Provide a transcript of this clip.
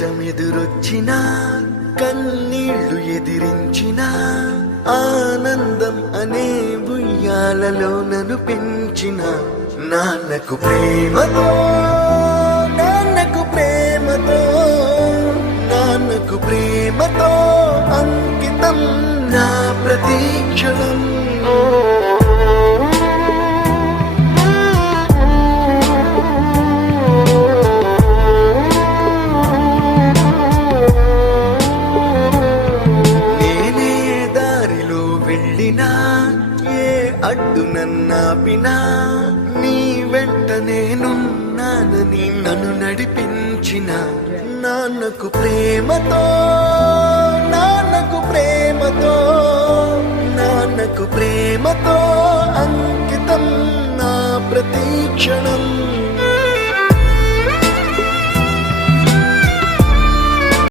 కష్టమెదురొచ్చినా కన్నీళ్లు ఎదిరించిన ఆనందం అనే ఉయ్యాలలో నన్ను పెంచిన నాన్నకు ప్రేమతో నాన్నకు ప్రేమతో నాన్నకు ప్రేమతో అంకితం నా ప్రతీక్షణం. ఏ అడ్డు నన్నాపినా నీ వెంట నేనున్నానని నన్ను నడిపించిన నాన్నకు ప్రేమతో నాన్నకు ప్రేమతో నాన్నకు ప్రేమతో అంకితం నా ప్రతీక్షణం.